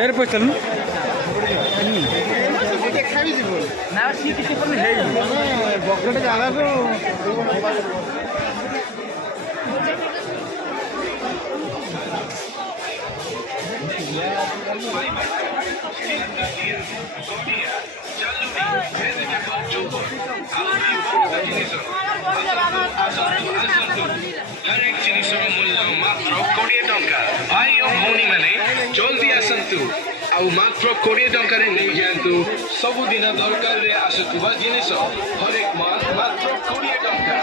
এর পর চলুন না শিখতে পারলে হয়ে যাবে বকরেটে জায়গা তো हरेक जिनिसर मूल्य मात्र 20 टंका भाई और भौणी माने जल्दी आसतु आउ मात्र 20 टंका नहीं जातु सबुदिन दरकार रे आसुवा जिनिस हरेक मास मात्र 20 टंका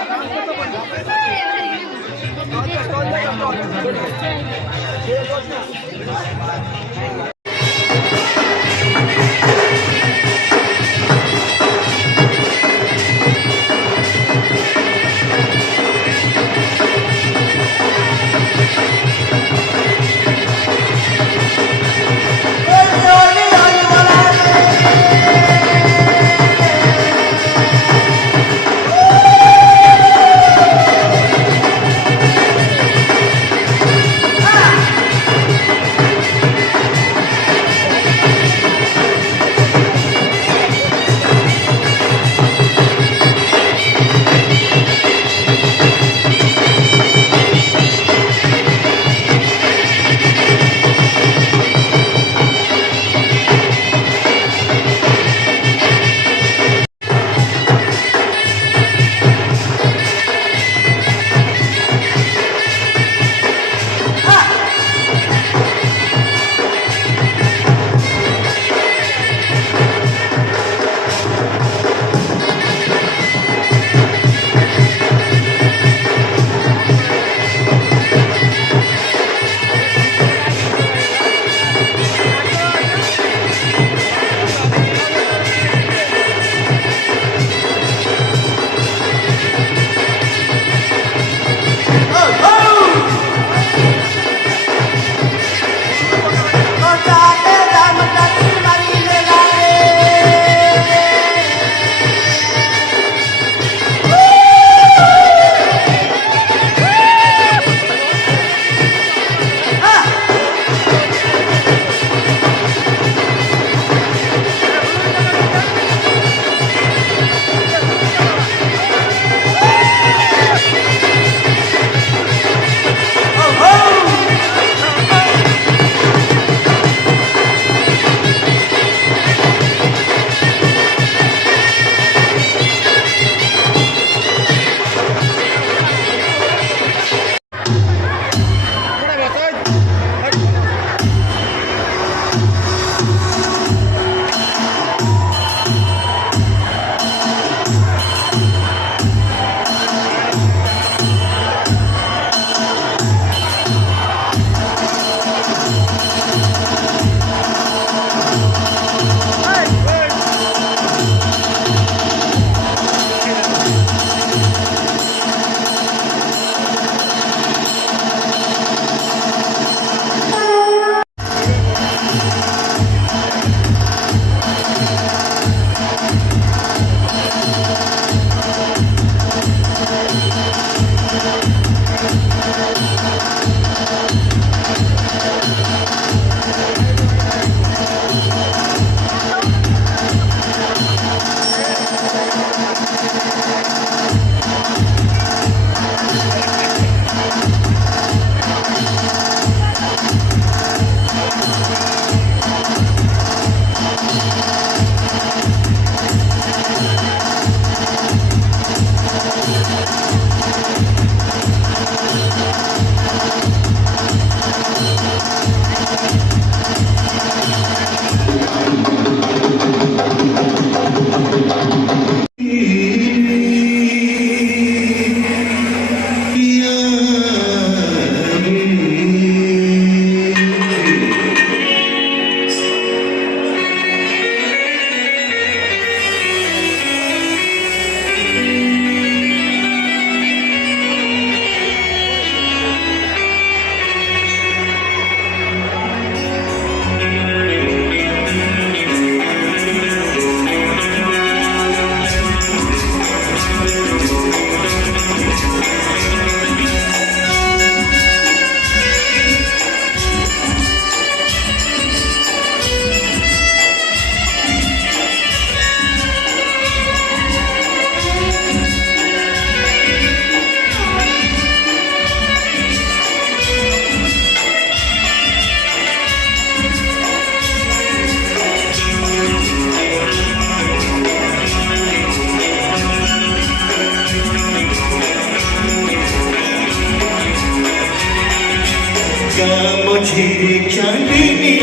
ঝিরে চাঁদিনী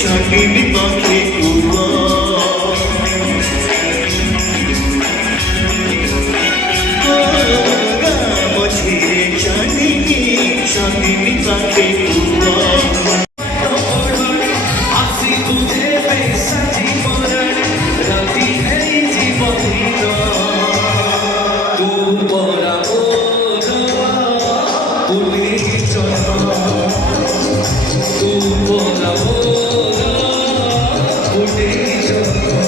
চাঁদিনী পাখি কুয়া ঝিরে চাঁদিনী চাঁদিনী পাখি কুয়া आसी तुझे बेसजी मरण रति है जीवन तू परा बोलवा पुनी चला तू परा बोलवा पुनी चला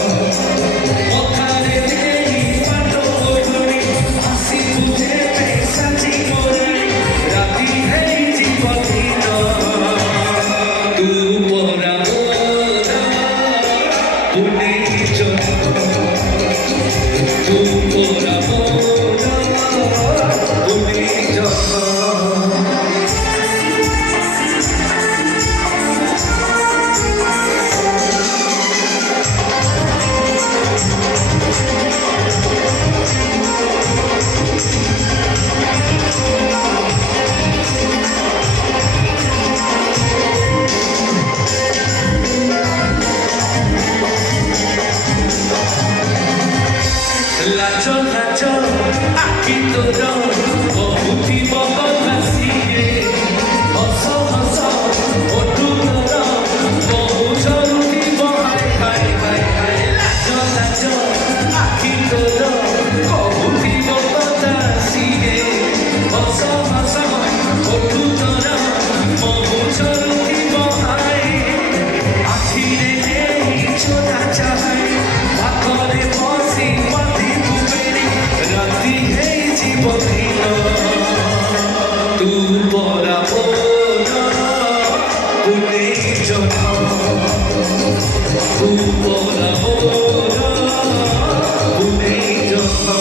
ओखाने तेरी पाटो ओढ़नी आसी तुझे बेसजी मरण रति है जीवन तू परा पुणे तू पोरा मोरा पुणे लाचो लाचो आखि तोर बहुती बहला सिए हस हस ओठु तोर बहु झरुती बहाय हाय हाय हाय लाचो लाचो आखि तोर बहुती बहला सिए हस हस ओठु तोर बहु झरुती बहाय आखिरे नेई छोटा चाहाय पाखरे बसी राती है जीवन तू परा बोला पुणे जना तू परा बोला पुणे जना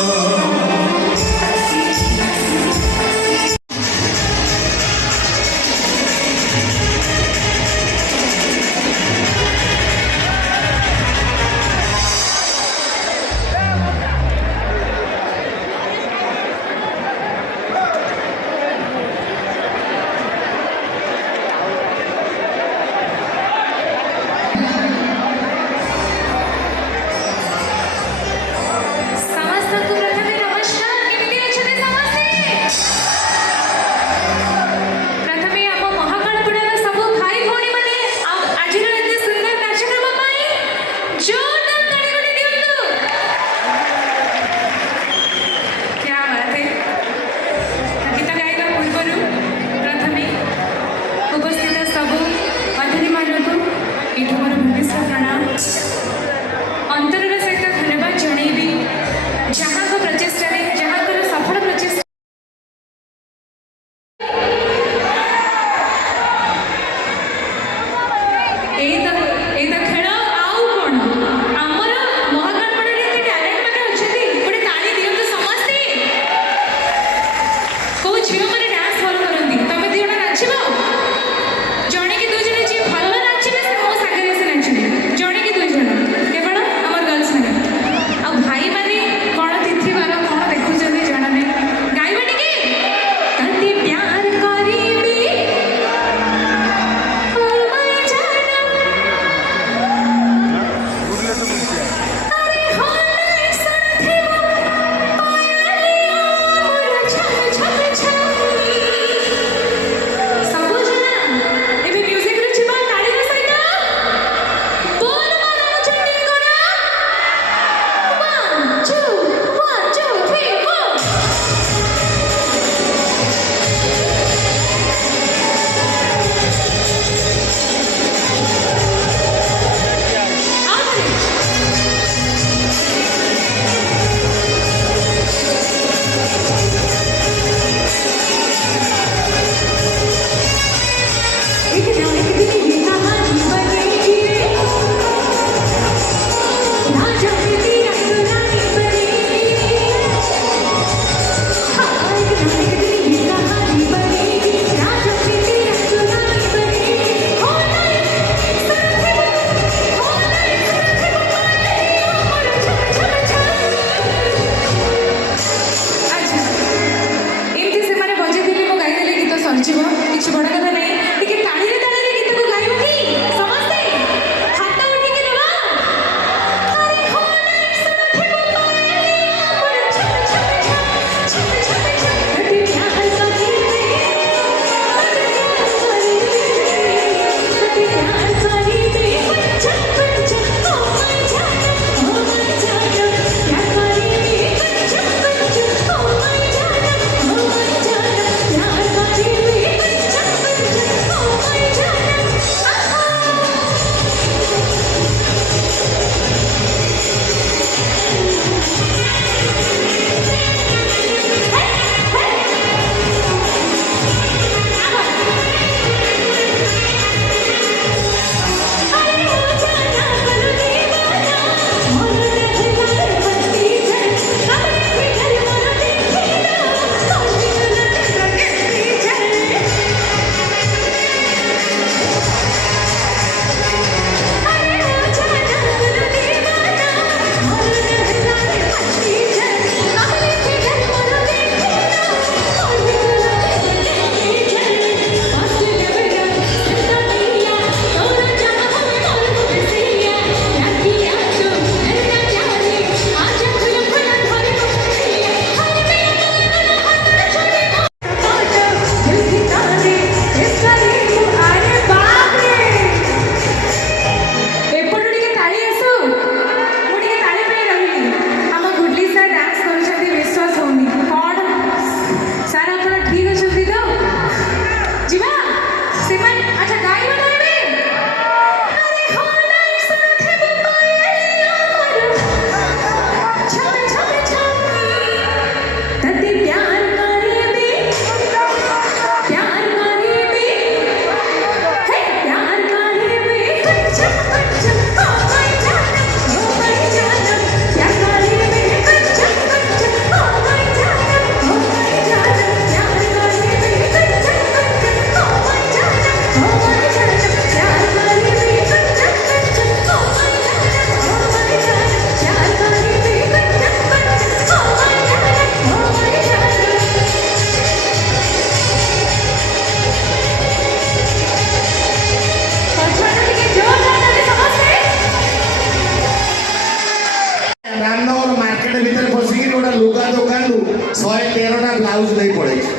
ଦୋକାନରୁ 113ଟା ବ୍ଲାଉଜ ନେଇ ପଳେଇଛି।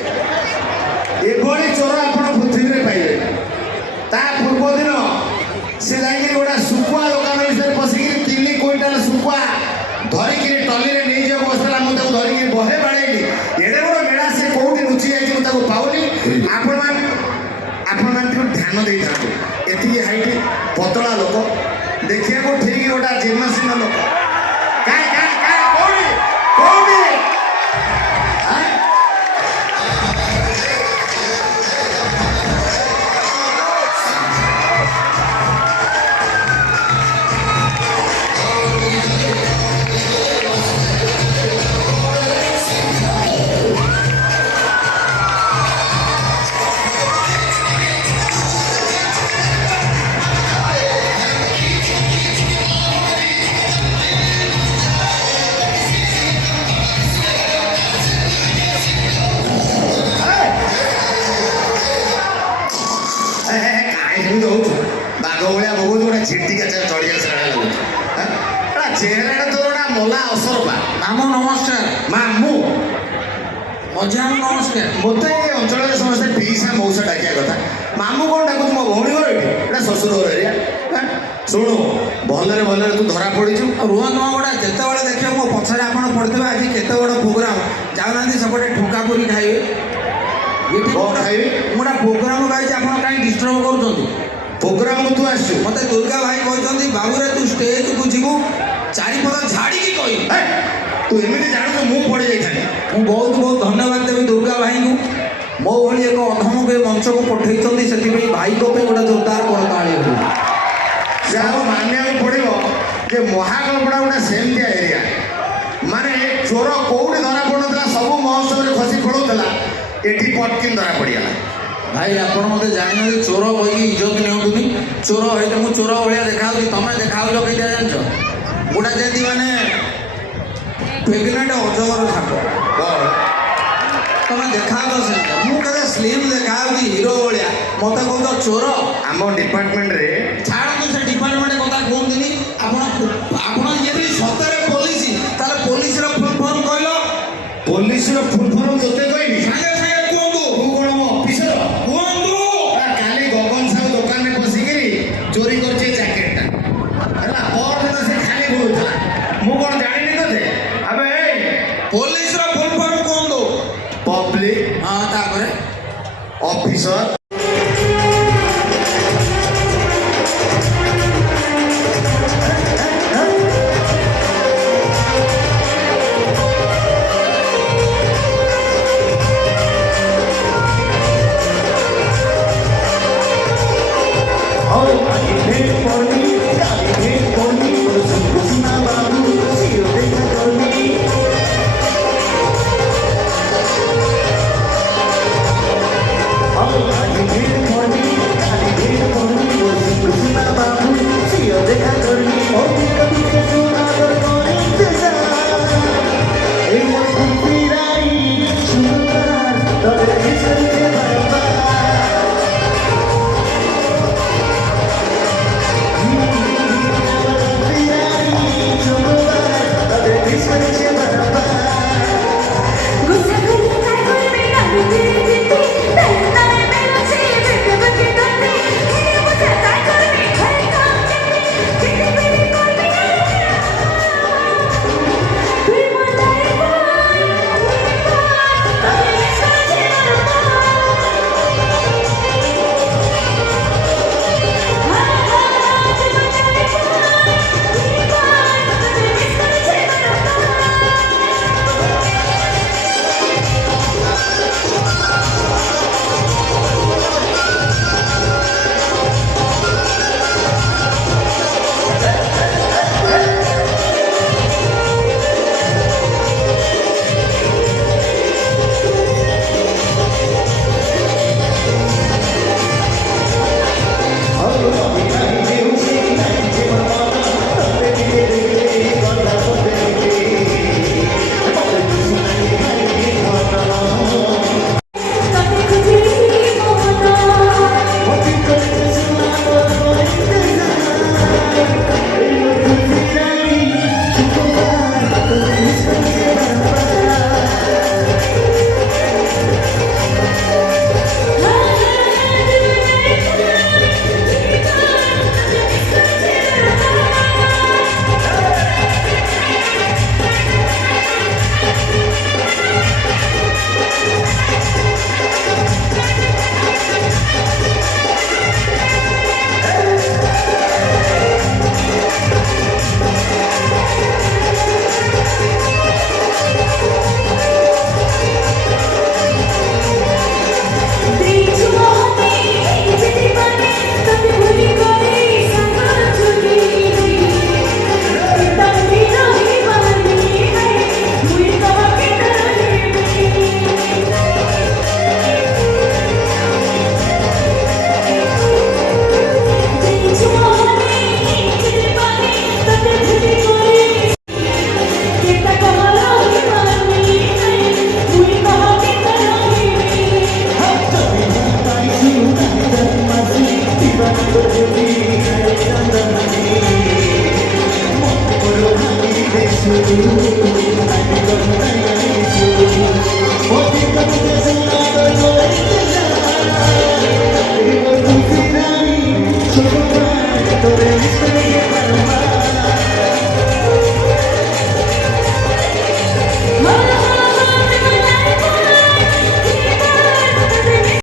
ଏଭଳି ଚୋର ଆପଣ ପୃଥିବୀରେ ପାଇବେ। ତା ପୂର୍ବ ଦିନ ସେ ଯାଇକିରି ଗୋଟେ ଶୁଖୁଆ ଦୋକାନ ଭିତରେ ପଶିକିରି 3 କୁଇଣ୍ଟାଲ ଶୁଖୁଆ ଧରିକିରି ଟଲିରେ ନେଇଯିବାକୁ ବସିଥିଲା। ମୁଁ ତାକୁ ଧରିକିରି ବହେ ବାଡ଼େଇଲି। ଏଡ଼େ ବଡ଼ ମେଳା ସେ କୋଉଠି ଲୁଚି ଯାଇଛି ମୁଁ ତାକୁ ପାଉନି। ଆପଣମାନେ ଟିକେ ଧ୍ୟାନ ଦେଇଥାନ୍ତୁ। ଏତିକି ହାଇଟ୍ ପତଳା ଲୋକ ଦେଖିବାକୁ ଠିକ୍ ଗୋଟେ ଜିମ୍ନାସିନ ଲୋକ। କୋଉଠି ବାଘ ଭଳିଆ ବହୁତ ଗୋଟେ ଛିଟିକା ଚଢ଼ି ଆସିଲା ଚେହେରାଟା ତୋର ଗୋଟେ ମଲା ଅସରପା। ମାମୁଁ ନମସ୍କାର। ମାମୁଁ ମଝିଆ ନମସ୍କାର। ମୋତେ ଏ ଅଞ୍ଚଳରେ ସମସ୍ତେ ପିଇସା ମଉସା ଡାକିବା କଥା। ମାମୁଁ କ'ଣ ଡାକୁଛୁ? ମୋ ଭଉଣୀ ଘର ଏଠି, ଏଇଟା ଶ୍ୱଶୁର ଘର ଏରିଆ। ଶୁଣୁ ଭଲରେ ତୁ ଧରା ପଡ଼ିଛୁ। ରୁହନ୍ତୁ ଗୋଟେ ଯେତେବେଳେ ଦେଖିବ ମୋ ପଛରେ ଆପଣ ପଡ଼ିଥିବେ ଆଜି କେତେ ବଡ଼ ପ୍ରୋଗ୍ରାମ। ଯାଉନାହାନ୍ତି ସେପଟେ ଠୁଙ୍କା ପୁରୀ ଖାଇବେ। ଏଠି କ'ଣ ଖାଇବି? ମୁଁ ଗୋଟେ ପ୍ରୋଗ୍ରାମ ଖାଇଛି, ଆପଣ କାହିଁ ଡିଷ୍ଟର୍ବ କରୁଛନ୍ତି? ପ୍ରୋଗ୍ରାମକୁ ତୁ ଆସିଛୁ? ମୋତେ ଦୁର୍ଗା ଭାଇ କହିଛନ୍ତି ବାବୁରେ ତୁ ଷ୍ଟେଜକୁ ଯିବୁ ଚାରିପଦ ଝାଡ଼ିକି କହିବୁ। ତୁ ଏମିତି ଜାଣୁଛୁ ମୁଁ ପଡ଼ିଯାଇଥାନ୍ତି। ମୁଁ ବହୁତ ଧନ୍ୟବାଦ ଦେବି ଦୁର୍ଗା ଭାଇଙ୍କୁ। ମୋ ଭଳି ଏକ ଅଧମକୁ ଏ ମଞ୍ଚକୁ ପଠେଇଛନ୍ତି, ସେଥିପାଇଁ ଭାଇଙ୍କ ପାଇଁ ଗୋଟେ ଜୋରଦାର କରତାଳି ହେବ। ସେ ଆଉ ମାନିବାକୁ ପଡ଼ିବ ଯେ ମହାକାଳପଡ଼ା ଗୋଟେ ସେମିତିଆ ଏରିଆ। ମାନେ ଚୋର କୋଉଠି ଧରା ପଡ଼ୁଥିଲା, ସବୁ ମହୋତ୍ସବରେ ଖସି ପଡ଼ୁଥିଲା, ଏଠି ପଟକିନ୍ ଧରା ପଡ଼ିଗଲା। ଭାଇ ଆପଣ ମୋତେ ଜାଣିନାହାନ୍ତି, ଚୋର କହିକି ଇଜ୍ଜତ ନିଅନ୍ତୁନି। ଚୋର ହେଇତେ ମୁଁ ଚୋର ଭଳିଆ ଦେଖାଯାଉଛି, ତମେ ଦେଖାଯାଉଛ କେଇଟା ଜାଣିଛ? ଗୋଟା ଯେମିତି ମାନେ ପ୍ରେଗନେଣ୍ଟ ଅଜଗର ସାପ ତମେ ଦେଖାଯାଉଛ ସେମିତି। ମୁଁ କେତେ ସ୍ଲିମ୍ ଦେଖାଯାଉଛି ହିରୋ ଭଳିଆ, ମୋତେ କହୁଛ ଚୋର। ଆମ ଡିପାର୍ଟମେଣ୍ଟରେ ଛାଡ଼ନ୍ତୁ ସେ ଡିପାର୍ଟମେଣ୍ଟ କଥା କୁହନ୍ତୁନି। ଆପଣ ଯଦି ସତରେ ପୋଲିସ, ତାହେଲେ ପୋଲିସର ଫୁଲ୍ ଫର୍ମ କହିଲ। ପୋଲିସର ଫୁଲ୍ ଫର୍ମ ତୋତେ କହିବି? ସାଙ୍ଗେ କୁହନ୍ତୁ। ତୁ କ'ଣ ମୋ ଅଫିସର? କୁହନ୍ତୁ। କାଲି ଗଗନ ସାହୁ ଦୋକାନରେ ପଶିକିରି ଚୋରି କରିଛି ଜ୍ୟାକେଟଟା ହେଲା। ପରଦିନ ସେ ଖାଲି ବୁଲୁଥିଲା। ମୁଁ କ'ଣ ଜାଣିନି ତତେ? ଆବେ ପୋଲିସର ଫୁଲ୍ ଫର୍ମ କୁହନ୍ତୁ। ପବ୍ଲିକ ହଁ, ତାପରେ ଅଫିସର। It's